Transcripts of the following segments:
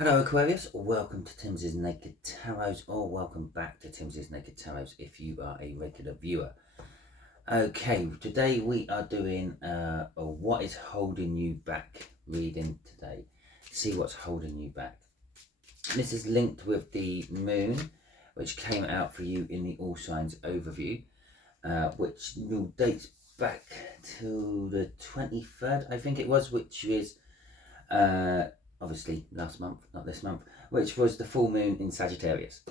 Hello Aquarius, welcome to Timsy's Naked Tarot, or welcome back to Timsy's Naked Tarot if you are a regular viewer. Okay, today we are doing a what is holding you back reading today. See what's holding you back. This is linked with the moon, which came out for you in the All Signs overview, which dates back to the 23rd, I think it was, which is obviously last month, not this month, which was the full moon in Sagittarius.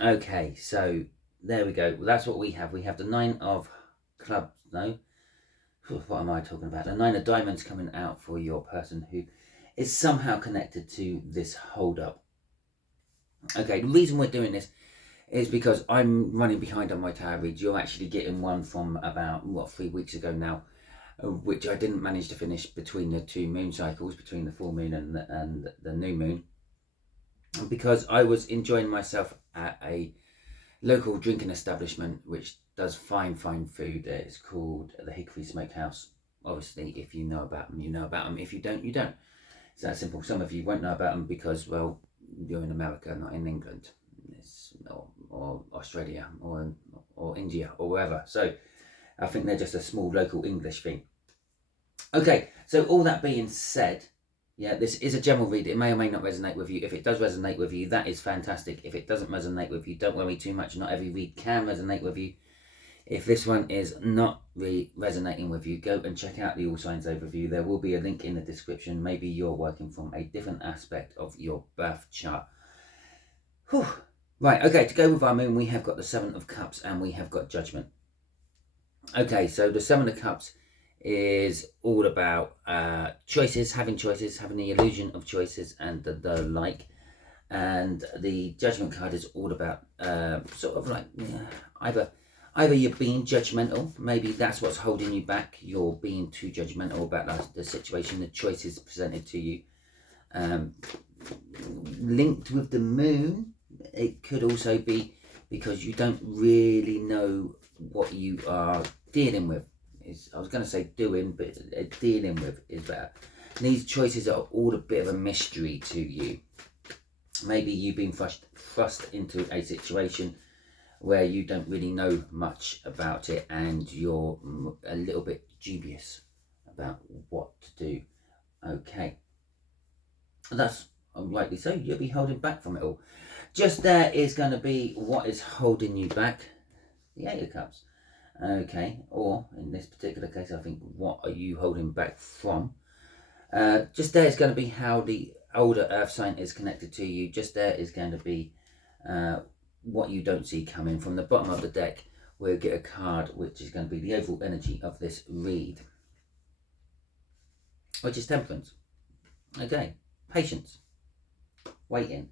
Okay, so there we go. Well, that's what we have. We have the Nine of Clubs. No, what am I talking about? The Nine of Diamonds coming out for your person who is somehow connected to this hold up. Okay, the reason we're doing this is because I'm running behind on my tarot reads. You're actually getting one from about 3 weeks ago now, which I didn't manage to finish between the two moon cycles, between the full moon and the new moon, because I was enjoying myself at a local drinking establishment which does fine food. It's called the Hickory Smokehouse. Obviously, if you know about them, you know about them. If you don't, you don't. It's that simple. Some of you won't know about them because, well, you're in America, not in England, or Australia, or India, or wherever. So I think they're just a small local English thing. Okay, so all that being said, yeah, this is a general read. It may or may not resonate with you. If it does resonate with you, that is fantastic. If it doesn't resonate with you, don't worry too much. Not every read can resonate with you. If this one is not really resonating with you, go and check out the All Signs overview. There will be a link in the description. Maybe you're working from a different aspect of your birth chart. Whew. Right, okay, to go with our moon, we have got the Seven of Cups and we have got Judgment. Okay, so the Seven of Cups is all about choices, having the illusion of choices and the like. And the Judgment card is all about sort of like either you're being judgmental, maybe that's what's holding you back. You're being too judgmental about the situation, the choices presented to you. Linked with the moon, it could also be because you don't really know what you are dealing with. I was going to say doing, but dealing with is better. And these choices are all a bit of a mystery to you. Maybe you've been thrust into a situation where you don't really know much about it and you're a little bit dubious about what to do. Okay. That's rightly so. You'll be holding back from it all. Just there is going to be what is holding you back. The Eight of Cups. Okay, or in this particular case, I think, what are you holding back from? Just there is going to be how the older earth sign is connected to you. Just there is going to be what you don't see coming. From the bottom of the deck, we'll get a card which is going to be the overall energy of this read, which is Temperance. Okay, patience, waiting,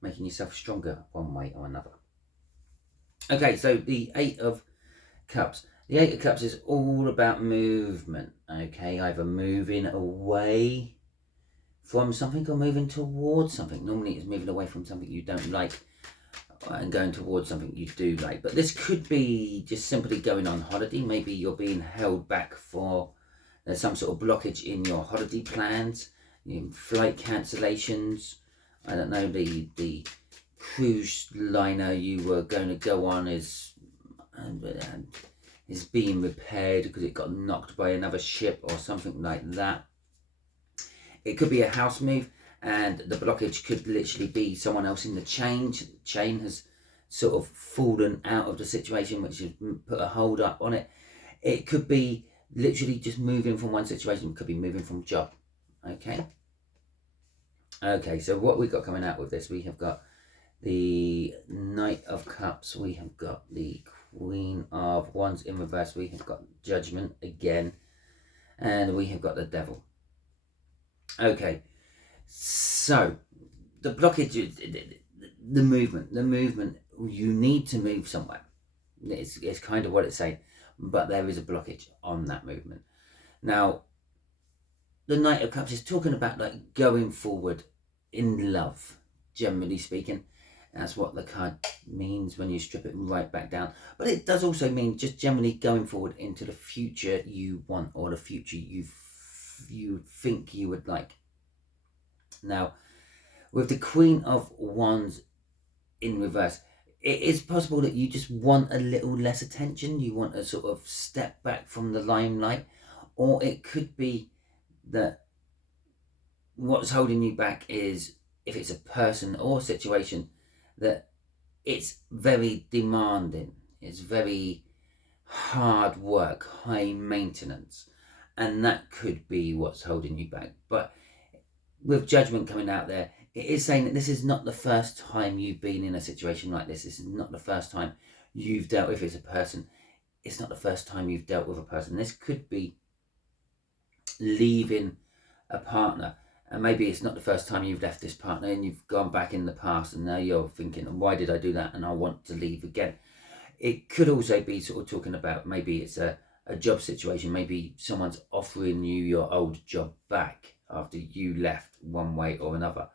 making yourself stronger one way or another. Okay, so the Eight of Cups. The Eight of Cups is all about movement, okay? Either moving away from something or moving towards something. Normally it's moving away from something you don't like and going towards something you do like. But this could be just simply going on holiday. Maybe you're being held back for there's some sort of blockage in your holiday plans, flight cancellations. I don't know, the cruise liner you were going to go on is being repaired because it got knocked by another ship or something like that. It could be a house move, and the blockage could literally be someone else in the chain. The chain has sort of fallen out of the situation, which has put a hold up on it. It could be literally just moving from one situation. It could be moving from job. Okay, so what we've got coming out with this, we have got the Knight of Cups, we have got the Queen of Wands in reverse, we have got Judgment again, and we have got the Devil. Okay, so the blockage, the movement, you need to move somewhere. It's kind of what it's saying, but there is a blockage on that movement. Now, the Knight of Cups is talking about like going forward in love, generally speaking. That's what the card means when you strip it right back down. But it does also mean just generally going forward into the future you want, or the future you think you would like. Now, With the Queen of Wands in reverse, it is possible that you just want a little less attention. You want to sort of step back from the limelight. Or it could be that what's holding you back is, if it's a person or a situation, that it's very demanding. It's very hard work, high maintenance. And that could be what's holding you back. But with Judgment coming out there, it is saying that this is not the first time you've been in a situation like this. This is not the first time you've dealt with, if it's a person, it's not the first time you've dealt with a person. This could be leaving a partner, and maybe it's not the first time you've left this partner, and you've gone back in the past and now you're thinking, why did I do that, and I want to leave again. It could also be sort of talking about, maybe it's a job situation. Maybe someone's offering you your old job back after you left, one way or another.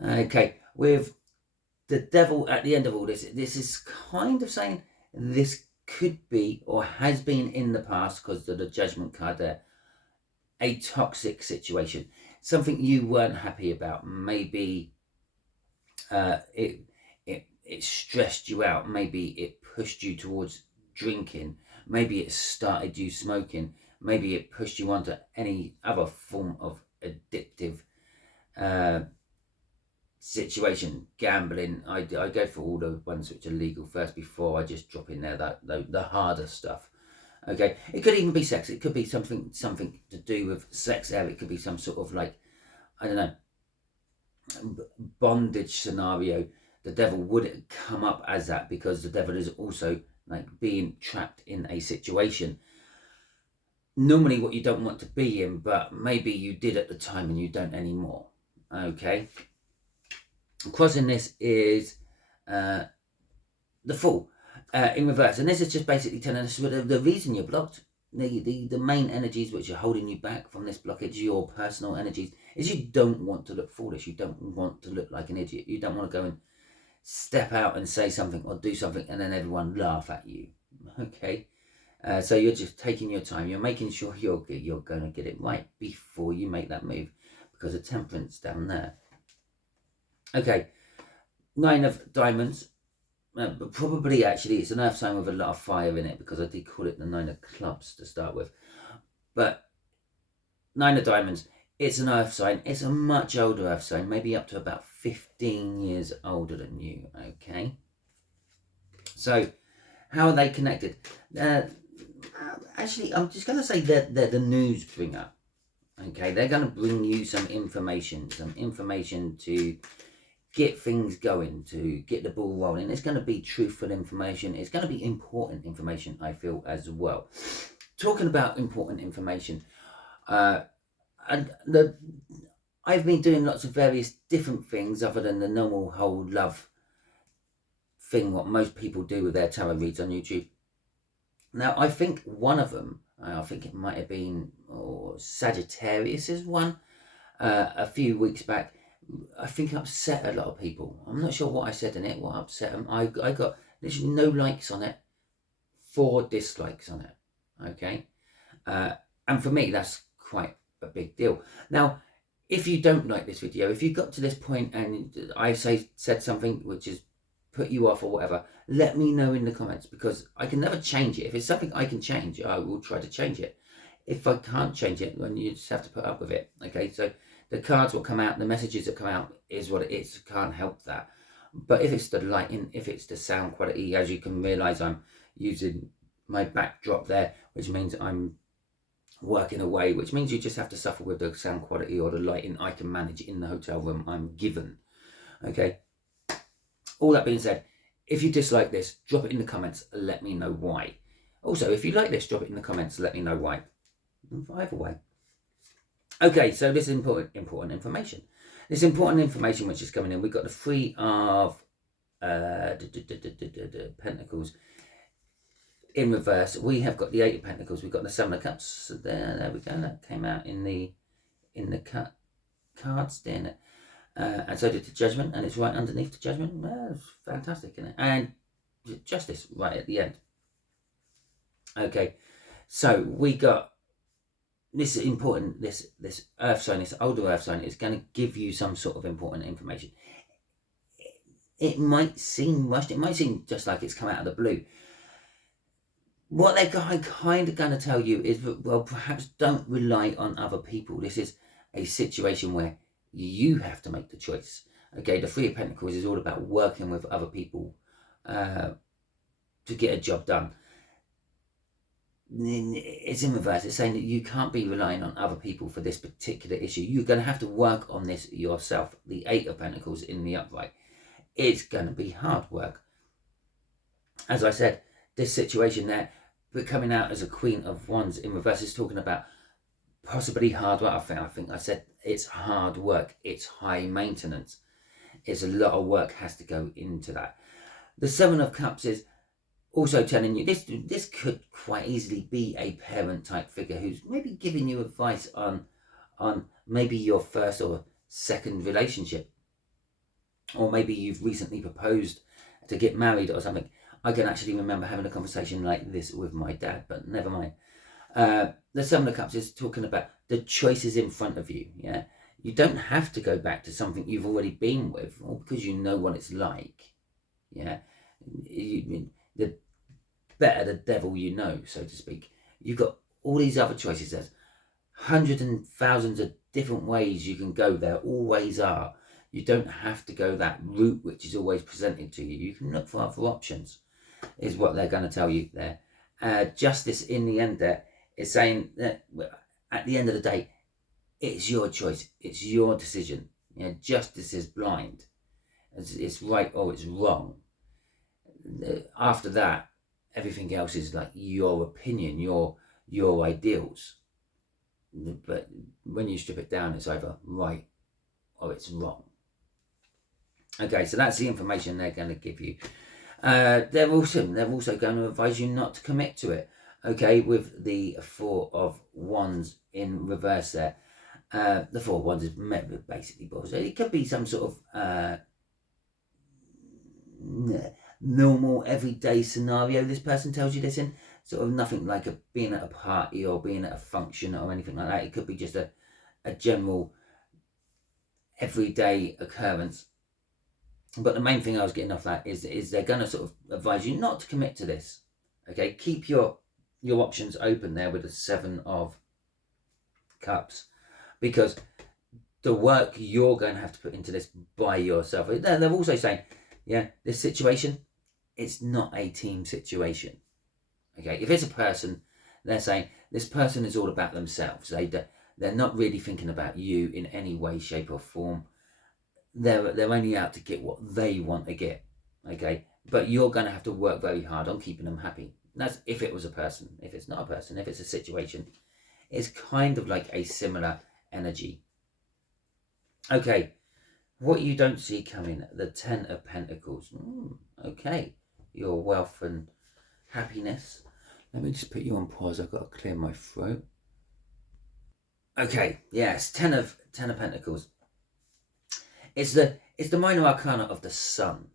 Okay, with the Devil at the end of all this, this is kind of saying this could be, or has been in the past, because of the Judgment card there, a toxic situation, something you weren't happy about. Maybe it stressed you out. Maybe it pushed you towards drinking. Maybe it started you smoking. Maybe it pushed you onto any other form of addictive situation. Gambling. I go for all the ones which are legal first before I just drop in there the harder stuff. Okay, it could even be sex. It could be something to do with sex there. It could be some sort of, like, I don't know, bondage scenario. The Devil would come up as that, because the Devil is also like being trapped in a situation, normally what you don't want to be in, but maybe you did at the time and you don't anymore. Okay, crossing this is the Fool in reverse, and this is just basically telling us the reason you're blocked. The main energies which are holding you back from this blockage, your personal energies, is you don't want to look foolish. You don't want to look like an idiot. You don't want to go and step out and say something or do something and then everyone laugh at you. Okay, so you're just taking your time. You're making sure you're going to get it right before you make that move, because of Temperance down there. Okay, Nine of Diamonds. But probably, actually, it's an earth sign with a lot of fire in it, because I did call it the Nine of Clubs to start with. But Nine of Diamonds, it's an earth sign. It's a much older earth sign, maybe up to about 15 years older than you. Okay, so how are they connected? Actually, I'm just going to say they're the news bringer. Okay, they're going to bring you some information to get things going, to get the ball rolling. It's going to be truthful information. It's going to be important information, I feel, as well. Talking about important information, I've been doing lots of various different things other than the normal whole love thing, what most people do with their tarot reads on YouTube. Now, I think one of them, I think it might have been Sagittarius's one, a few weeks back, I think upset a lot of people. I'm not sure what I said in it, what upset them. I got literally no likes on it, 4 dislikes on it. Okay, and for me, that's quite a big deal. Now, if you don't like this video, if you got to this point and I said something which has put you off or whatever, let me know in the comments, because I can never change it. If it's something I can change, I will try to change it. If I can't change it, then you just have to put up with it. Okay, so the cards will come out, the messages that come out is what it is. Can't help that. But if it's the lighting, if it's the sound quality, as you can realise, I'm using my backdrop there, which means I'm working away, which means you just have to suffer with the sound quality or the lighting I can manage in the hotel room I'm given. Okay, all that being said, if you dislike this, drop it in the comments, let me know why. Also, if you like this, drop it in the comments, let me know why. Either way. Okay, so this is important information. This important information which is coming in, we've got the 3 of Pentacles in reverse. We have got the 8 of Pentacles. We've got the 7 of Cups. So there we go. That came out in the cards, didn't it? And so did the Judgment, and it's right underneath the Judgment. Well, it's fantastic, isn't it? And Justice right at the end. Okay, so we got this important, this earth sign, this older earth sign is going to give you some sort of important information. It might seem rushed, it might seem just like it's come out of the blue. What they're kind of going to tell you is, well, perhaps don't rely on other people. This is a situation where you have to make the choice. Okay, the Three of Pentacles is all about working with other people to get a job done. It's in reverse. It's saying that you can't be relying on other people for this particular issue. You're going to have to work on this yourself. The Eight of Pentacles in the upright. It's going to be hard work. As I said, this situation there, but coming out as a Queen of Wands in reverse is talking about possibly hard work. I think I said it's hard work. It's high maintenance. It's a lot of work has to go into that. The Seven of Cups is also telling you this could quite easily be a parent type figure who's maybe giving you advice on maybe your first or second relationship, or maybe you've recently proposed to get married or something. I can actually remember having a conversation like this with my dad, but never mind. The Seven of Cups is talking about the choices in front of you. Yeah, you don't have to go back to something you've already been with, or because you know what it's like. Yeah, the better the devil you know, so to speak. You've got all these other choices. There's hundreds and thousands of different ways you can go. There always are. You don't have to go that route which is always presented to you. You can look for other options, is what they're going to tell you there. Justice in the end there is saying that at the end of the day, it's your choice. It's your decision. You know, justice is blind. It's right or it's wrong. After that, everything else is like your opinion, your ideals. But when you strip it down, it's either right or it's wrong. Okay, so that's the information they're going to give you. They're also going to advise you not to commit to it. Okay, with the Four of Wands in reverse there. The Four of Wands is basically balls. It could be some sort of normal everyday scenario this person tells you this in. Sort of nothing like being at a party or being at a function or anything like that. It could be just a general everyday occurrence. But the main thing I was getting off that is they're going to sort of advise you not to commit to this. Okay, keep your options open there with the Seven of Cups, because the work you're going to have to put into this by yourself. They're also saying, yeah, this situation, it's not a team situation. Okay, if it's a person, they're saying this person is all about themselves. They're not really thinking about you in any way, shape or form. They're only out to get what they want to get. Okay, but you're going to have to work very hard on keeping them happy. That's if it was a person. If it's not a person, if it's a situation, it's kind of like a similar energy. Okay, what you don't see coming, the Ten of Pentacles. Okay, your wealth and happiness. Let me just put you on pause. I've got to clear my throat. Okay, yes, Ten of Pentacles. It's the minor arcana of the Sun.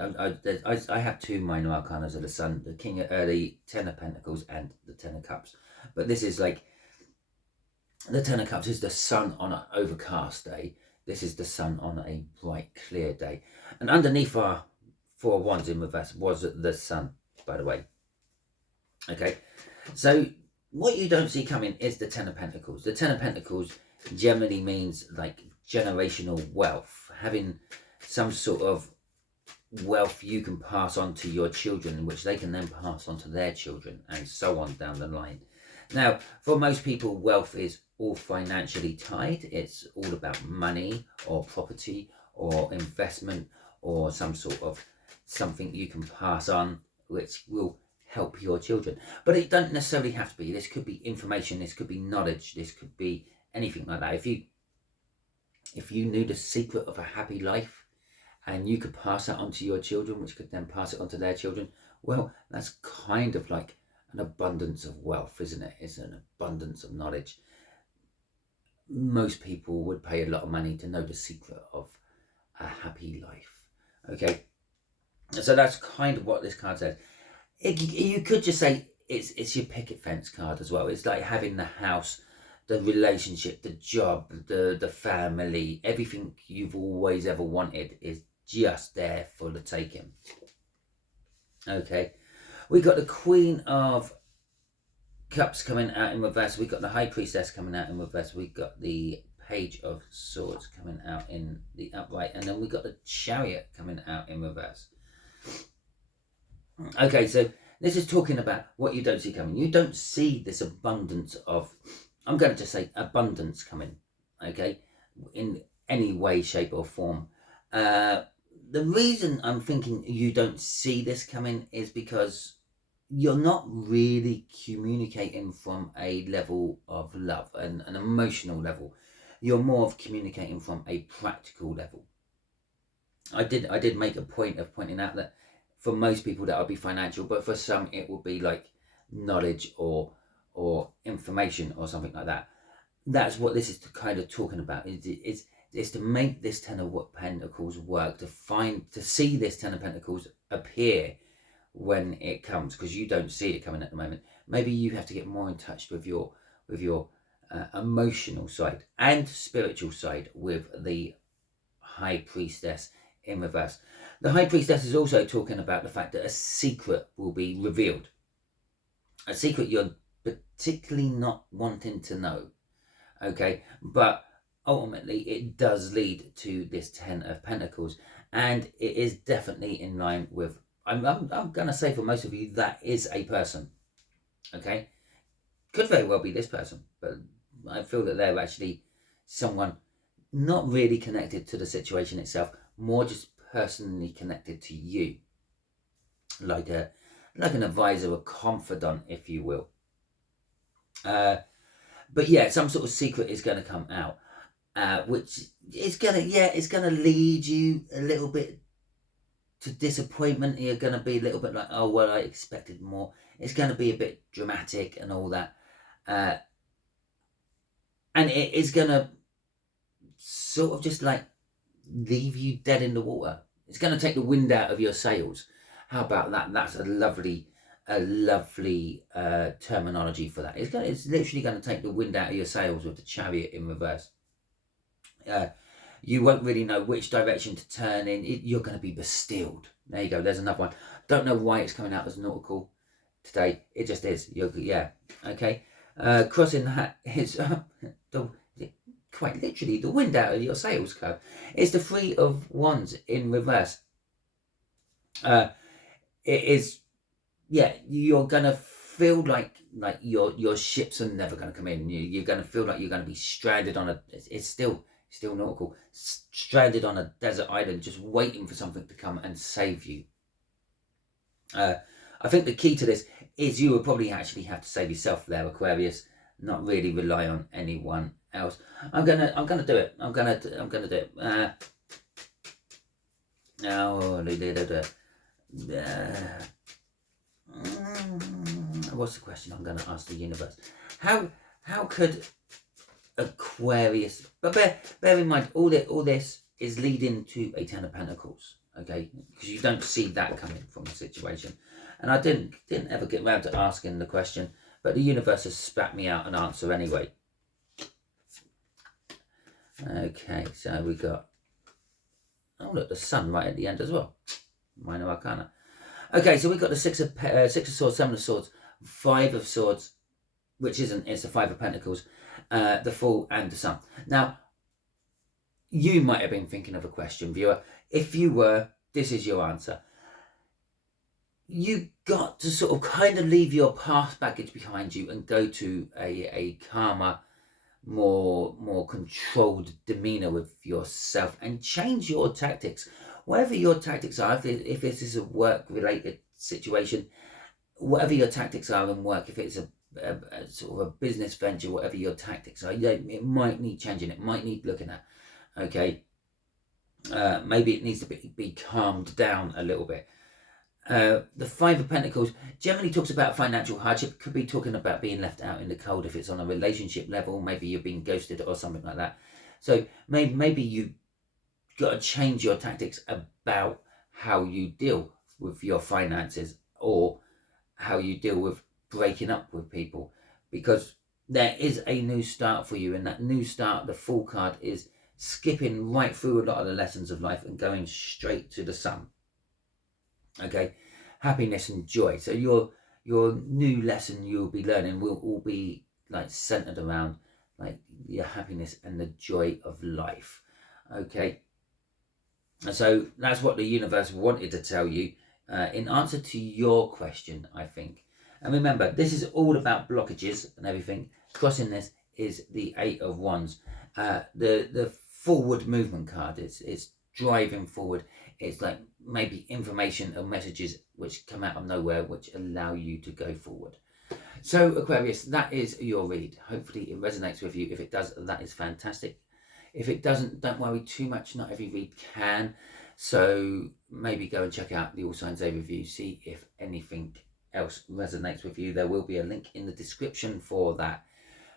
I have two minor arcanas of the Sun: the the Ten of Pentacles and the Ten of Cups. But this is like the Ten of Cups is the Sun on an overcast day. This is the Sun on a bright, clear day. And underneath our Four of Wands in reverse was the Sun, by the way. Okay, so what you don't see coming is the Ten of Pentacles. The Ten of Pentacles generally means like generational wealth, having some sort of wealth you can pass on to your children, which they can then pass on to their children, and so on down the line. Now, for most people, wealth is all financially tied. It's all about money or property or investment or some sort of something you can pass on, which will help your children. But it don't necessarily have to be. This could be information, this could be knowledge, this could be anything like that. If you knew the secret of a happy life and you could pass that on to your children, which could then pass it on to their children, well, that's kind of like an abundance of wealth, isn't it? It's an abundance of knowledge. Most people would pay a lot of money to know the secret of a happy life. Okay, so that's kind of what this card says. You could just say it's your picket fence card as well. It's like having the house the relationship, the job, the family, everything you've always ever wanted is just there for the taking. Okay, we got the Queen of Cups coming out in reverse. We got the High Priestess coming out in reverse. We got the Page of Swords coming out in the upright, and then we got the Chariot coming out in reverse. Okay, so this is talking about what you don't see coming. You don't see this abundance of, I'm going to just say abundance coming, okay, in any way, shape or form. The reason I'm thinking you don't see this coming is because you're not really communicating from a level of love, an emotional level. You're more of communicating from a practical level. I did make a point of pointing out that for most people that would be financial, but for some it would be like knowledge or information or something like that. That's what this is kind of talking about. It's to make this Ten of Pentacles work, to see this Ten of Pentacles appear when it comes, because you don't see it coming at the moment. Maybe you have to get more in touch with your emotional side and spiritual side with the High Priestess in reverse. The High Priestess is also talking about the fact that a secret will be revealed. A secret you're particularly not wanting to know. Okay, but ultimately it does lead to this Ten of Pentacles, and it is definitely in line with, I'm going to say for most of you, that is a person. Okay, could very well be this person, but I feel that they're actually someone not really connected to the situation itself, more just personally connected to you, like an advisor, a confidant, if you will. But yeah, some sort of secret is going to come out, which is it's gonna lead you a little bit to disappointment. You're going to be a little bit like, oh well, I expected more. It's going to be a bit dramatic and all that, and it is going to sort of just like leave you dead in the water. It's going to take the wind out of your sails. How about that? That's a lovely terminology for that. It's literally going to take the wind out of your sails with the Chariot in reverse. You won't really know which direction to turn in. You're going to be bestilled. There you go. There's another one. Don't know why it's coming out as nautical today. It just is. Yeah. Okay. Crossing that is quite literally the wind out of your sails card. It's the Three of Wands in reverse. It is, you're going to feel like your ships are never going to come in. You're going to feel like you're going to be stranded on it's still nautical, stranded on a desert island, just waiting for something to come and save you. I think the key to this is you will probably actually have to save yourself there, Aquarius, not really rely on anyone else. I'm gonna do it. I'm gonna do it. What's the question I'm going to ask the universe? How could Aquarius, but bear in mind, all this is leading to a Ten of Pentacles, okay? Because you don't see that coming from the situation. And I didn't ever get around to asking the question, but the universe has spat me out an answer anyway. Okay, so we got, oh look, the sun right at the end as well. Minor Arcana. Okay, so we've got the Six of Swords, Seven of Swords, Five of Swords, which it's the Five of Pentacles, the Fool and the Sun. Now, you might have been thinking of a question, viewer. If you were, this is your answer. You got to sort of kind of leave your past baggage behind you and go to a calmer, more controlled demeanor with yourself and change your tactics. Whatever your tactics are, if this is a work-related situation, whatever your tactics are in work, if it's a sort of a business venture, whatever your tactics are, it might need changing. It might need looking at. Okay, maybe it needs to be calmed down a little bit. The Five of Pentacles generally talks about financial hardship. Could be talking about being left out in the cold if it's on a relationship level. Maybe you're being ghosted or something like that. So maybe you got to change your tactics about how you deal with your finances or how you deal with breaking up with people, because there is a new start for you, and that new start, the Fool card, is skipping right through a lot of the lessons of life and going straight to the sun. Okay, happiness and joy. So your new lesson you'll be learning will all be like centered around like your happiness and the joy of life. Okay, so that's what the universe wanted to tell you in answer to your question, I think. And remember, this is all about blockages and everything. Crossing this is the Eight of Wands. The forward movement card. It's driving forward. It's like maybe information or messages which come out of nowhere, which allow you to go forward. So Aquarius, that is your read. Hopefully it resonates with you. If it does, that is fantastic. If it doesn't, don't worry too much. Not every read can. So maybe go and check out the All Signs Overview. See if anything else resonates with you. There will be a link in the description for that.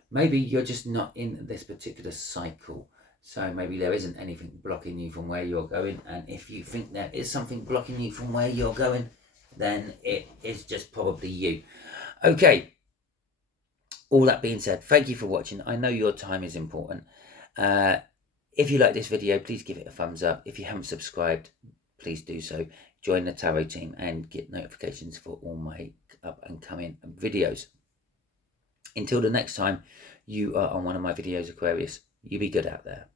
Maybe you're just not in this particular cycle. So maybe there isn't anything blocking you from where you're going. And if you think there is something blocking you from where you're going, then it is just probably you. Okay. All that being said, thank you for watching. I know your time is important. If you like this video, please give it a thumbs up. If you haven't subscribed, please do so. Join the tarot team and get notifications for all my up and coming videos. Until the next time you are on one of my videos, Aquarius, you be good out there.